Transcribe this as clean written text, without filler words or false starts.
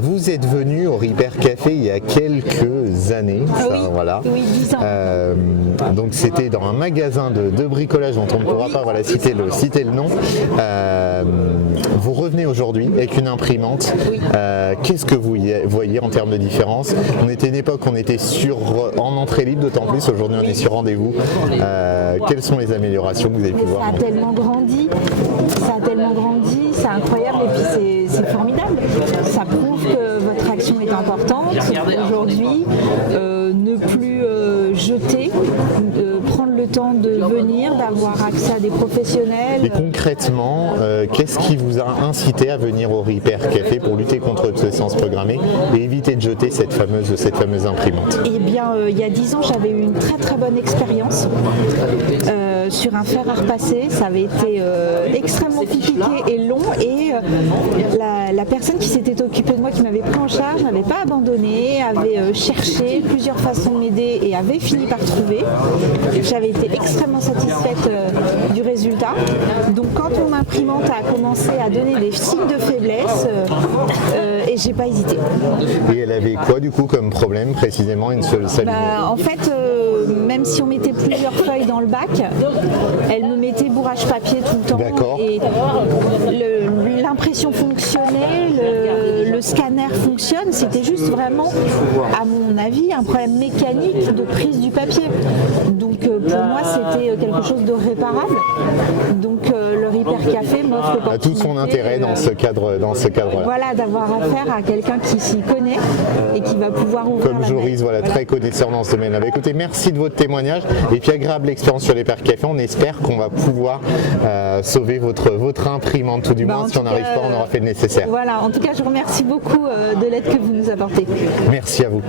Vous êtes venu au Repair Café il y a quelques années, Oui, voilà. oui, 10 ans. Donc c'était dans un magasin de bricolage dont on ne pourra pas citer le nom. Vous revenez aujourd'hui avec une imprimante. Oui. Qu'est-ce que vous voyez en termes de différence? On était une époque, on était en entrée libre, d'autant plus aujourd'hui on est sur rendez-vous. Quelles sont les améliorations que vous avez pu voir? Ça a tellement grandi, c'est incroyable et puis c'est formidable. Ça prouve que votre action est importante. Aujourd'hui, ne plus jeter, prendre le temps de venir, d'avoir accès à des professionnels. Et concrètement, qu'est-ce qui vous a incité à venir au Repair Café pour lutter contre l'obsolescence programmée et éviter de jeter cette fameuse imprimante? Eh bien, il y a 10 ans, j'avais eu une très très bonne expérience sur un fer à repasser. Ça avait été extrêmement compliqué et long et la personne qui s'était occupée de moi, qui m'avait pris en charge, n'avait pas abandonné, avait cherché plusieurs façons de m'aider et avait fini par trouver. J'avais été extrêmement satisfaite du résultat. Donc quand mon imprimante a commencé à donner des signes de faiblesse, et j'ai pas hésité. Et elle avait quoi du coup comme problème précisément, une seule allumette? En fait, même si on mettait plusieurs feuilles dans le bac, elle me mettait bourrage papier tout le temps. D'accord. Et l'impression fonctionnait, le scanner fonctionne, c'était juste vraiment, à mon avis, un problème mécanique de prise du papier. Donc pour moi, c'était quelque chose de réparable. Donc le Repair Café m'offre l'opportunité. A tout son intérêt dans ce cadre-là. Voilà, d'avoir affaire à quelqu'un qui s'y connaît et qui va pouvoir ouvrir Comme la Joris, mail. très connaisseur dans ce domaine. Écoutez, merci de votre témoignage et puis agréable expérience sur les Repair Café. On espère qu'on va pouvoir sauver votre imprimante, tout du moins. Si on n'arrive pas, on aura fait le nécessaire. Voilà, en tout cas, je vous remercie beaucoup de l'aide que vous nous apportez. Merci à vous.